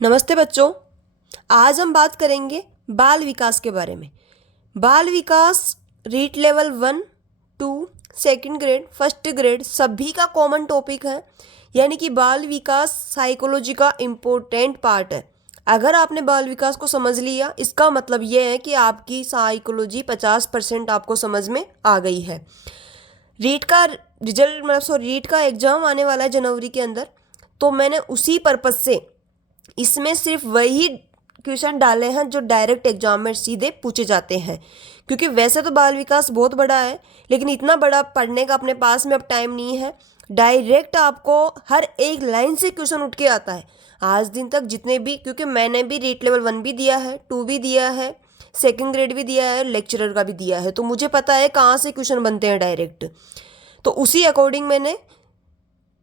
नमस्ते बच्चों। आज हम बात करेंगे बाल विकास के बारे में। बाल विकास read level 1, 2, second grade, first grade सभी का कॉमन टॉपिक है। यानी कि बाल विकास साइकोलॉजी का इम्पोर्टेंट पार्ट है। अगर आपने बाल विकास को समझ लिया, इसका मतलब यह है कि आपकी साइकोलॉजी 50% आपको समझ में आ गई है। रीट का रिजल्ट रीट का एग्जाम आने वाला है जनवरी के अंदर, तो मैंने उसी पर्पज से इसमें सिर्फ वही क्वेश्चन डाले हैं जो डायरेक्ट एग्जाम में सीधे पूछे जाते हैं। क्योंकि वैसे तो बाल विकास बहुत बड़ा है, लेकिन इतना बड़ा पढ़ने का अपने पास में अब टाइम नहीं है। डायरेक्ट आपको हर एक लाइन से क्वेश्चन उठ के आता है। आज दिन तक जितने भी, क्योंकि मैंने भी रीट लेवल 1 भी दिया है, 2 भी दिया है, सेकंड ग्रेड भी दिया है, लेक्चरर का भी दिया है, तो मुझे पता है कहाँ से क्वेश्चन बनते हैं डायरेक्ट। तो उसी अकॉर्डिंग मैंने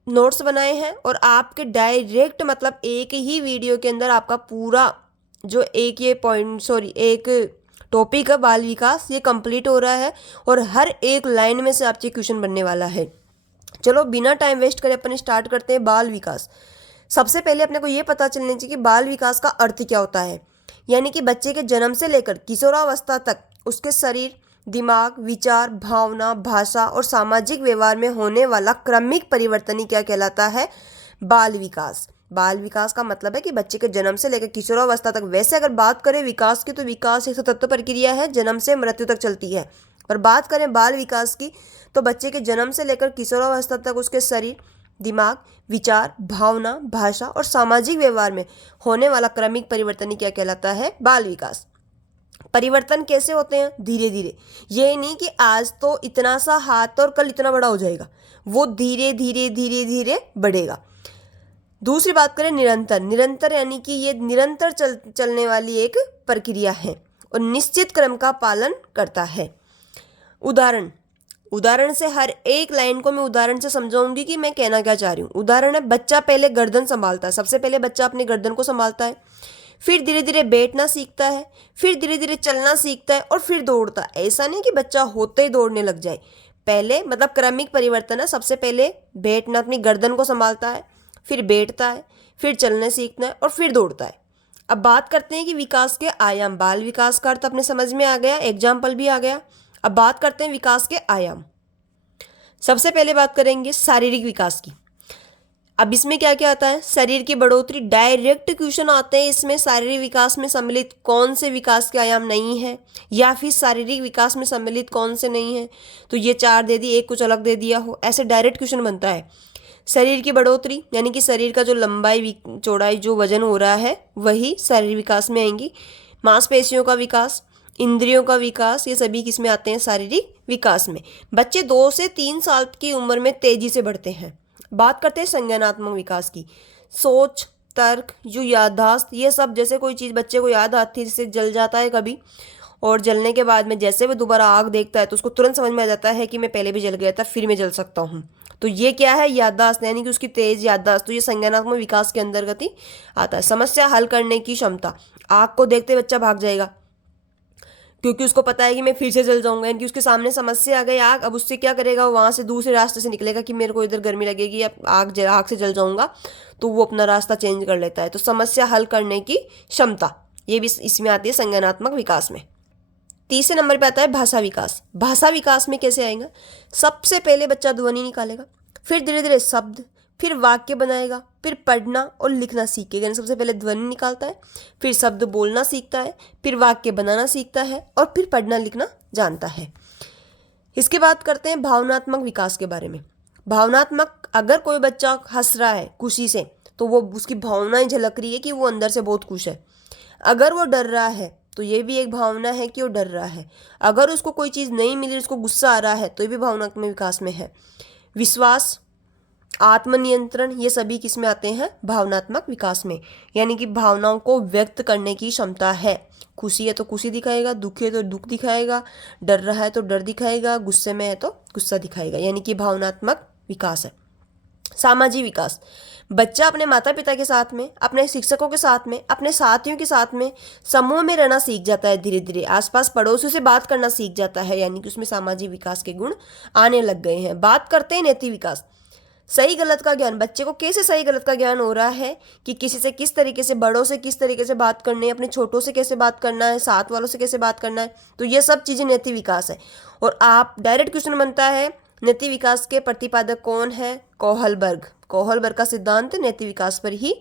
नोट्स बनाए हैं और आपके डायरेक्ट एक ही वीडियो के अंदर आपका पूरा जो एक टॉपिक है बाल विकास, ये कंप्लीट हो रहा है और हर एक लाइन में से आपसे क्वेश्चन बनने वाला है। चलो बिना टाइम वेस्ट करे अपन स्टार्ट करते हैं। बाल विकास, सबसे पहले अपने को ये पता चलना चाहिए कि बाल विकास का अर्थ क्या होता है। यानी कि बच्चे के जन्म से लेकर किशोरावस्था तक उसके शरीर, दिमाग, विचार, भावना, भाषा और सामाजिक व्यवहार में होने वाला क्रमिक परिवर्तन ही क्या कहलाता है? बाल विकास। बाल विकास का मतलब है कि बच्चे के जन्म से लेकर किशोरावस्था तक। वैसे अगर बात करें विकास की, तो विकास एक सतत प्रक्रिया है, जन्म से मृत्यु तक चलती है। पर बात करें बाल विकास की, तो बच्चे के जन्म से लेकर किशोरावस्था तक उसके शरीर, दिमाग, विचार, भावना, भाषा और सामाजिक व्यवहार में होने वाला क्रमिक परिवर्तन ही क्या कहलाता है? बाल विकास। परिवर्तन कैसे होते हैं? धीरे धीरे। ये नहीं कि आज तो इतना सा हाथ और कल इतना बड़ा हो जाएगा, वो धीरे धीरे धीरे धीरे बढ़ेगा। दूसरी बात करें निरंतर। निरंतर यानी कि ये निरंतर चलने वाली एक प्रक्रिया है और निश्चित क्रम का पालन करता है। उदाहरण, उदाहरण से हर एक लाइन को मैं उदाहरण से समझाऊंगी कि मैं कहना क्या चाह रही हूँ। उदाहरण है, बच्चा पहले गर्दन संभालता है। सबसे पहले बच्चा अपनी गर्दन को संभालता है, फिर धीरे धीरे बैठना सीखता है, फिर धीरे धीरे चलना सीखता है और फिर दौड़ता है। ऐसा नहीं कि बच्चा होते ही दौड़ने लग जाए। पहले क्रमिक परिवर्तन है। सबसे पहले बैठना, अपनी गर्दन को संभालता है, फिर बैठता है, फिर चलने सीखना है और फिर दौड़ता है। अब बात करते हैं कि विकास के आयाम। बाल विकास का अर्थ अपने समझ में आ गया, एग्जाम्पल भी आ गया। अब बात करते हैं विकास के आयाम। सबसे पहले बात करेंगे शारीरिक विकास की। अब इसमें क्या क्या आता है? शरीर की बढ़ोतरी। डायरेक्ट क्वेश्चन आते हैं इसमें, शारीरिक विकास में सम्मिलित कौन से विकास के आयाम नहीं है, या फिर शारीरिक विकास में सम्मिलित कौन से नहीं है। तो ये 4 दे दिए, एक कुछ अलग दे दिया हो, ऐसे डायरेक्ट क्वेश्चन बनता है। शरीर की बढ़ोतरी यानी कि शरीर का जो लंबाई चौड़ाई जो वजन हो रहा है वही शारीरिक विकास में आएंगी। मांसपेशियों का विकास, इंद्रियों का विकास, ये सभी किस में आते हैं? शारीरिक विकास में। बच्चे 2 से 3 साल की उम्र में तेजी से बढ़ते हैं। बात करते हैं संज्ञानात्मक विकास की। सोच, तर्क, जो याददाश्त, ये सब। जैसे कोई चीज़ बच्चे को याद आती है, जैसे जल जाता है कभी, और जलने के बाद में जैसे वो दोबारा आग देखता है तो उसको तुरंत समझ में आ जाता है कि मैं पहले भी जल गया था, फिर मैं जल सकता हूँ। तो ये क्या है? याददाश्त, यानी कि उसकी तेज याददाश्त। तो ये संज्ञानात्मक विकास के अंतर्गत ही आता है। समस्या हल करने की क्षमता। आग को देखते बच्चा भाग जाएगा, क्योंकि उसको पता है कि मैं फिर से जल जाऊंगा। यानी कि उसके सामने समस्या आ गई आग, अब उससे क्या करेगा? वो वहाँ से दूसरे रास्ते से निकलेगा कि मेरे को इधर गर्मी लगेगी या आग से जल जाऊंगा, तो वो अपना रास्ता चेंज कर लेता है। तो समस्या हल करने की क्षमता, ये भी इसमें आती है संज्ञानात्मक विकास में। तीसरे नंबर पे आता है भाषा विकास। भाषा विकास में कैसे आएगा? सबसे पहले बच्चा ध्वनि निकालेगा, फिर धीरे धीरे शब्द, फिर वाक्य बनाएगा, फिर पढ़ना और लिखना सीखेगा। यानी सबसे पहले ध्वनि निकालता है, फिर शब्द बोलना सीखता है, फिर वाक्य बनाना सीखता है और फिर पढ़ना लिखना जानता है। इसके बाद करते हैं भावनात्मक विकास के बारे में। भावनात्मक, अगर कोई बच्चा हंस रहा है खुशी से, तो वो उसकी भावनाएं झलक रही है कि वो अंदर से बहुत खुश है। अगर वो डर रहा है तो ये भी एक भावना है कि वो डर रहा है। अगर उसको कोई चीज़ नहीं मिली, उसको गुस्सा आ रहा है, तो ये भी भावनात्मक विकास में है। विश्वास, आत्मनियंत्रण, ये सभी किस में आते हैं? भावनात्मक विकास में। यानी कि भावनाओं को व्यक्त करने की क्षमता है। खुशी है तो खुशी दिखाएगा, दुख है तो दुख दिखाएगा, डर रहा है तो डर दिखाएगा, गुस्से में है तो गुस्सा दिखाएगा। यानी कि भावनात्मक विकास है। सामाजिक विकास, बच्चा अपने माता पिता के साथ में, अपने शिक्षकों के साथ में, अपने साथियों के साथ में समूह में रहना सीख जाता है। धीरे धीरे आसपास पड़ोसियों से बात करना सीख जाता है। यानी कि उसमें सामाजिक विकास के गुण आने लग गए हैं। बात करते हैं नैतिक विकास। सही गलत का ज्ञान, बच्चे को कैसे सही गलत का ज्ञान हो रहा है कि किसी से किस तरीके से, बड़ों से किस तरीके से बात करनी है, अपने छोटों से कैसे बात करना है, साथ वालों से कैसे बात करना है, तो ये सब चीज़ें नैतिक विकास है। और आप डायरेक्ट क्वेश्चन बनता है नैतिक विकास के प्रतिपादक कौन है? कोहलबर्ग। कोहलबर्ग का सिद्धांत नैतिक विकास पर ही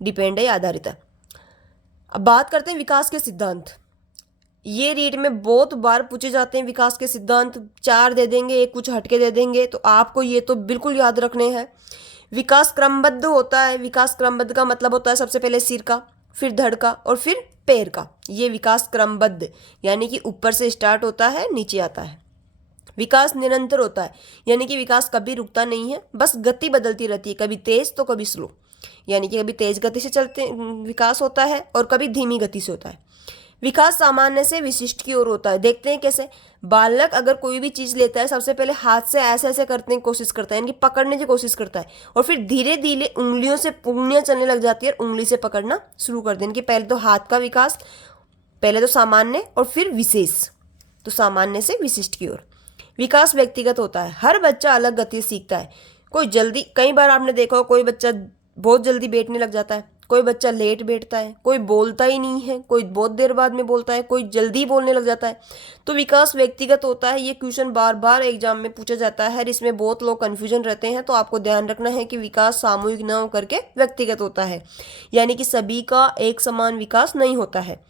डिपेंड है, आधारित है। अब बात करते हैं विकास के सिद्धांत। ये रीट में बहुत बार पूछे जाते हैं विकास के सिद्धांत, 4 दे देंगे, एक कुछ हटके दे देंगे, तो आपको ये तो बिल्कुल याद रखने हैं। विकास क्रमबद्ध होता है। विकास क्रमबद्ध का मतलब होता है सबसे पहले सिर का, फिर धड़ का और फिर पैर का। ये विकास क्रमबद्ध, यानी कि ऊपर से स्टार्ट होता है, नीचे आता है। विकास निरंतर होता है, यानी कि विकास कभी रुकता नहीं है, बस गति बदलती रहती है, कभी तेज तो कभी स्लो, यानी कि कभी तेज गति से चलते विकास होता है और कभी धीमी गति से होता है। विकास सामान्य से विशिष्ट की ओर होता है। देखते हैं कैसे। बालक अगर कोई भी चीज़ लेता है, सबसे पहले हाथ से ऐसे ऐसे करने की कोशिश करता है, यानी कि पकड़ने की कोशिश करता है, और फिर धीरे धीरे उंगलियों से उंगलियां चलने लग जाती है और उंगली से पकड़ना शुरू कर देने की। पहले तो हाथ का विकास, पहले तो सामान्य और फिर विशेष, तो सामान्य से विशिष्ट की ओर। विकास व्यक्तिगत होता है। हर बच्चा अलग गति सीखता है। कोई जल्दी, कई बार आपने देखा हो कोई बच्चा बहुत जल्दी बैठने लग जाता है, कोई बच्चा लेट बैठता है, कोई बोलता ही नहीं है, कोई बहुत देर बाद में बोलता है, कोई जल्दी बोलने लग जाता है। तो विकास व्यक्तिगत होता है। ये क्वेश्चन बार बार एग्जाम में पूछा जाता है, इसमें बहुत लोग कन्फ्यूजन रहते हैं, तो आपको ध्यान रखना है कि विकास सामूहिक न होकर के व्यक्तिगत होता है, यानी कि सभी का एक समान विकास नहीं होता है।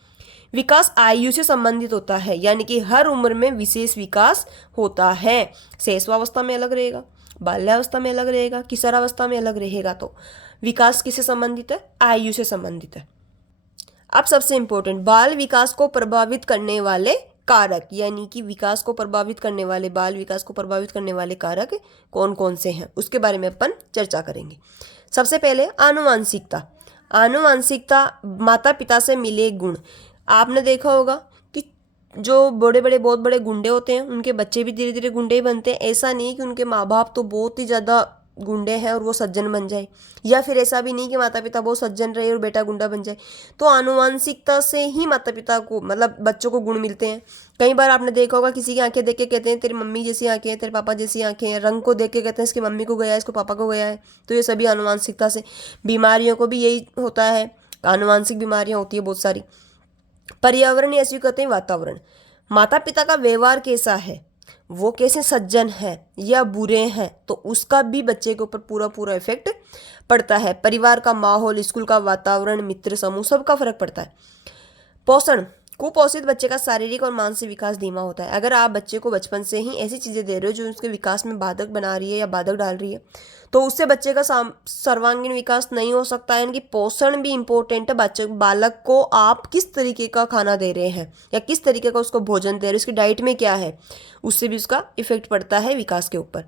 विकास आयु से संबंधित होता है, यानी कि हर उम्र में विशेष विकास होता है। शैशवावस्था में अलग रहेगा, बाल्यावस्था में अलग रहेगा, किशोरावस्था में अलग रहेगा। तो विकास किससे संबंधित है? आयु से संबंधित है। अब सबसे इंपॉर्टेंट, बाल विकास को प्रभावित करने वाले कारक, यानी कि विकास को प्रभावित करने वाले, बाल विकास को प्रभावित करने वाले कारक कौन कौन से हैं, उसके बारे में अपन चर्चा करेंगे। सबसे पहले आनुवांशिकता। आनुवांशिकता माता पिता से मिले गुण। आपने देखा होगा कि जो बड़े बड़े बहुत बड़े गुंडे होते हैं, उनके बच्चे भी धीरे धीरे गुंडे ही बनते हैं। ऐसा नहीं कि उनके माँ बाप तो बहुत ही ज़्यादा गुंडे हैं और वो सज्जन बन जाए, या फिर ऐसा भी नहीं कि माता पिता बहुत सज्जन रहे और बेटा गुंडा बन जाए। तो आनुवांशिकता से ही माता पिता को, मतलब बच्चों को गुण मिलते हैं। कई बार आपने देखा होगा किसी की आंखें देख के कहते हैं तेरी मम्मी जैसी आंखें हैं, तेरे पापा जैसी आंखें हैं। रंग को देख के कहते हैं इसकी मम्मी को गया है, इसको पापा को गया है। तो ये सभी आनुवांशिकता से। बीमारियों को भी यही होता है, आनुवांशिक बीमारियाँ होती है बहुत सारी। पर्यावरण ऐसे कहते हैं वातावरण। माता पिता का व्यवहार कैसा है, वो कैसे सज्जन है या बुरे हैं, तो उसका भी बच्चे के ऊपर पूरा पूरा इफेक्ट पड़ता है। परिवार का माहौल, स्कूल का वातावरण, मित्र समूह, सबका फर्क पड़ता है। पोषण। कुपोषित बच्चे का शारीरिक और मानसिक विकास धीमा होता है। अगर आप बच्चे को बचपन से ही ऐसी चीज़ें दे रहे हो जो उसके विकास में बाधक बना रही है या बाधक डाल रही है, तो उससे बच्चे का सर्वांगीण विकास नहीं हो सकता है। यानी कि पोषण भी इम्पोर्टेंट है। बच्चे बालक को आप किस तरीके का खाना दे रहे हैं या किस तरीके का उसको भोजन दे रहे हैं, उसकी डाइट में क्या है, उससे भी उसका इफेक्ट पड़ता है विकास के ऊपर।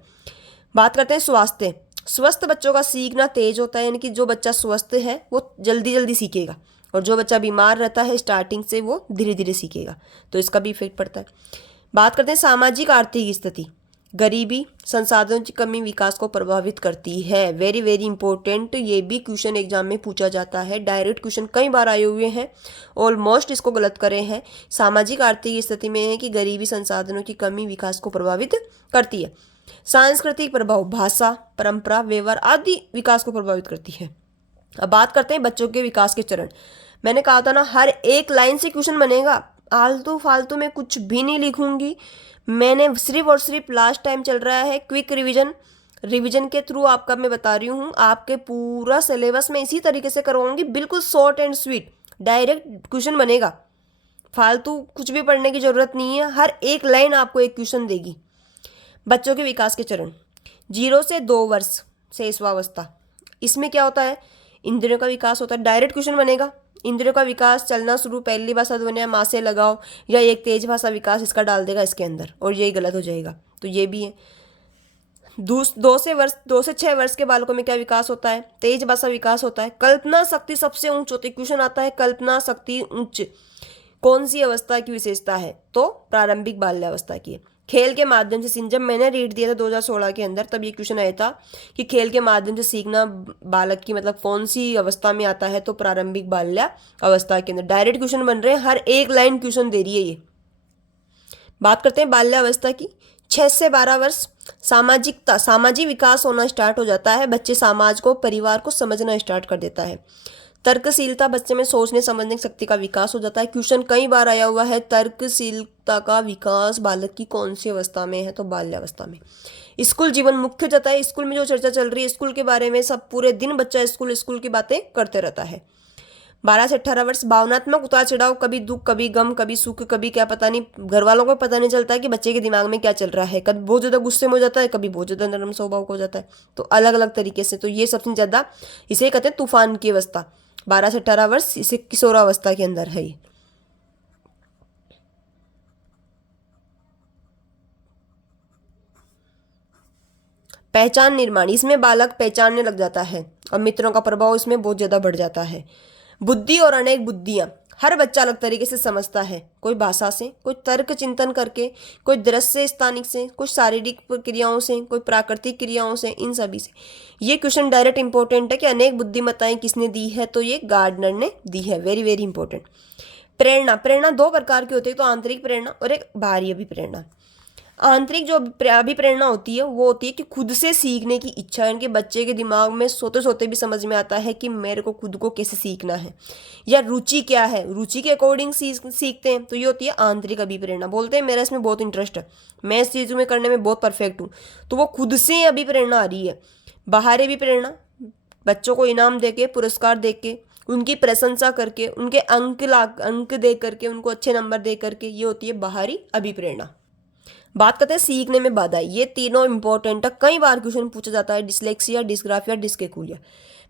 बात करते हैं स्वास्थ्य। स्वस्थ बच्चों का सीखना तेज होता है, यानी कि जो बच्चा स्वस्थ है वो जल्दी जल्दी सीखेगा, और जो बच्चा बीमार रहता है स्टार्टिंग से वो धीरे धीरे सीखेगा, तो इसका भी इफेक्ट पड़ता है। बात करते हैं सामाजिक आर्थिक स्थिति। गरीबी, संसाधनों की कमी विकास को प्रभावित करती है। वेरी वेरी इंपॉर्टेंट, ये भी क्वेश्चन एग्जाम में पूछा जाता है। डायरेक्ट क्वेश्चन कई बार आए हुए हैं, ऑलमोस्ट इसको गलत करे हैं। सामाजिक आर्थिक स्थिति में है कि गरीबी, संसाधनों की कमी विकास को प्रभावित करती है। सांस्कृतिक प्रभाव, भाषा, परंपरा, व्यवहार आदि विकास को प्रभावित करती है। अब बात करते हैं बच्चों के विकास के चरण। मैंने कहा था ना, हर एक लाइन से क्वेश्चन बनेगा। आलतू फालतू में कुछ भी नहीं लिखूंगी। मैंने सिर्फ और सिर्फ लास्ट टाइम चल रहा है क्विक रिवीजन के थ्रू आपका मैं बता रही हूँ। आपके पूरा सिलेबस में इसी तरीके से करवाऊंगी, बिल्कुल short and sweet direct question बनेगा। फालतू कुछ भी पढ़ने की जरूरत नहीं है, हर एक लाइन आपको एक क्वेश्चन देगी। बच्चों के विकास के चरण, 0 से 2 वर्ष शैशवावस्था। इसमें क्या होता है, इंद्रियों का विकास होता है। डायरेक्ट क्वेश्चन बनेगा, इंद्रियों का विकास, चलना शुरू, पहली भाषा ध्वनि माँ से लगाओ, या एक तेज भाषा विकास इसका डाल देगा इसके अंदर, और यही गलत हो जाएगा। तो ये भी है। 2 से 6 वर्ष के बालकों में क्या विकास होता है, तेज भाषा विकास होता है। कल्पना शक्ति सबसे ऊंच होती है। क्वेश्चन आता है कल्पना शक्ति उच्च कौन सी अवस्था की विशेषता है, तो प्रारंभिक बाल्यावस्था की है। खेल के माध्यम से जब मैंने रीड दिया था 2016 के अंदर, तब ये क्वेश्चन आया था कि खेल के माध्यम से सीखना बालक की मतलब कौन सी अवस्था में आता है, तो प्रारंभिक बाल्या अवस्था के अंदर। डायरेक्ट क्वेश्चन बन रहे हैं, हर एक लाइन क्वेश्चन दे रही है ये। बात करते हैं बाल्यावस्था की। 6 से 12 वर्ष सामाजिकता, सामाजिक विकास होना स्टार्ट हो जाता है, बच्चे समाज को, परिवार को समझना स्टार्ट कर देता है। तर्कशीलता, बच्चे में सोचने समझने की शक्ति का विकास हो जाता है। क्वेश्चन कई बार आया हुआ है, तर्कशीलता का विकास बालक की कौन सी अवस्था में है, तो बाल्यावस्था में। स्कूल जीवन मुख्य हो जाता है, स्कूल में जो चर्चा चल रही है स्कूल के बारे में, सब पूरे दिन बच्चा स्कूल की बातें करते रहता है। 12 से 18 वर्ष, भावनात्मक उतार चढ़ाव, कभी दुख, कभी गम, कभी सुख, कभी क्या पता नहीं, घर वालों को पता नहीं चलता है कि बच्चे के दिमाग में क्या चल रहा है। कभी बहुत ज़्यादा गुस्से में हो जाता है, कभी बहुत ज़्यादा नरम स्वभाव हो जाता है, तो अलग अलग तरीके से। तो ये सबसे ज़्यादा इसे कहते हैं तूफान की अवस्था। 12 से 18 वर्ष इसे किशोरावस्था के अंदर है ये। पहचान निर्माण, इसमें बालक पहचानने लग जाता है और मित्रों का प्रभाव इसमें बहुत ज़्यादा बढ़ जाता है। बुद्धि और अनेक बुद्धियाँ, हर बच्चा अलग तरीके से समझता है, कोई भाषा से, कोई तर्क चिंतन करके, कोई दृश्य स्थानिक से, कोई शारीरिक क्रियाओं से, कोई प्राकृतिक क्रियाओं से, इन सभी से। ये क्वेश्चन डायरेक्ट इंपॉर्टेंट है कि अनेक बुद्धिमत्ताएं किसने दी है, तो ये गार्डनर ने दी है, वेरी वेरी इंपॉर्टेंट। प्रेरणा, प्रेरणा दो प्रकार की होती है, तो आंतरिक प्रेरणा और एक बाहरी अभिप्रेरणा। आंतरिक जो अभिप्रेरणा होती है वो होती है कि खुद से सीखने की इच्छा, यानी कि बच्चे के दिमाग में सोते सोते भी समझ में आता है कि मेरे को खुद को कैसे सीखना है, या रुचि क्या है, रुचि के अकॉर्डिंग सीखते हैं, तो ये होती है आंतरिक अभिप्रेरणा। बोलते हैं मेरा इसमें बहुत इंटरेस्ट है, मैं इस चीज़ में करने में बहुत परफेक्ट हूँ, तो वो खुद से अभिप्रेरणा आ रही है। बाहरी अभिप्रेरणा, बच्चों को इनाम देके, पुरस्कार देके, उनकी प्रशंसा करके, उनके अंक दे करके, उनको अच्छे नंबर दे करके, ये होती है बाहरी अभिप्रेरणा। बात करते हैं सीखने में बाधा, ये तीनों इंपॉर्टेंट है, कई बार क्वेश्चन पूछा जाता है। Dyslexia, dysgraphia, dyscalculia.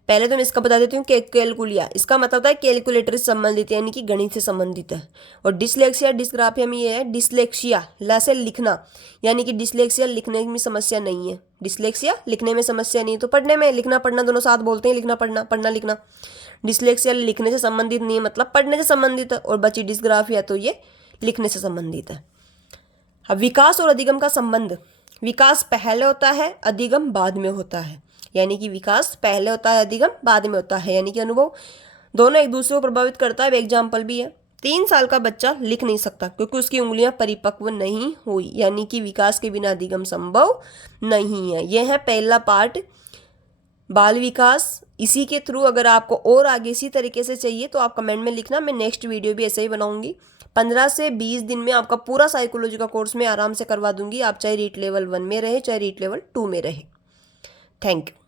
पहले तो मैं इसका बता देती हूँ कि कैलकुलिया, इसका मतलब होता है कैलकुलेटर से संबंधित है, यानी कि गणित से संबंधित है। और डिसलेक्सिया डिस्ग्राफिया में ये है डिसलेक्सिया, ला से लिखना, यानी कि डिसलेक्सिया लिखने में समस्या नहीं है, डिसलेक्सिया लिखने में समस्या नहीं है, तो पढ़ने में लिखना पढ़ना दोनों साथ बोलते हैं, लिखना पढ़ना, पढ़ना लिखना। डिसलेक्सिया लिखने से संबंधित नहीं है, मतलब पढ़ने से संबंधित है, और बची डिस्ग्राफिया तो ये लिखने से संबंधित है। अब विकास और अधिगम का संबंध, विकास पहले होता है, अधिगम बाद में होता है, यानी कि विकास पहले होता है, अधिगम बाद में होता है, यानी कि अनुभव दोनों एक दूसरे को प्रभावित करता है। एग्जाम्पल भी है, 3 साल का बच्चा लिख नहीं सकता क्योंकि उसकी उंगलियां परिपक्व नहीं हुई, यानी कि विकास के बिना अधिगम संभव नहीं है। यह है पहला पार्ट, बाल विकास। इसी के थ्रू अगर आपको और आगे इसी तरीके से चाहिए तो आप कमेंट में लिखना, मैं नेक्स्ट वीडियो भी ऐसे ही बनाऊंगी। 15 से 20 दिन में आपका पूरा साइकोलॉजी का कोर्स मैं आराम से करवा दूंगी, आप चाहे रीट लेवल 1 में रहे चाहे रीट लेवल 2 में रहे। Thank you.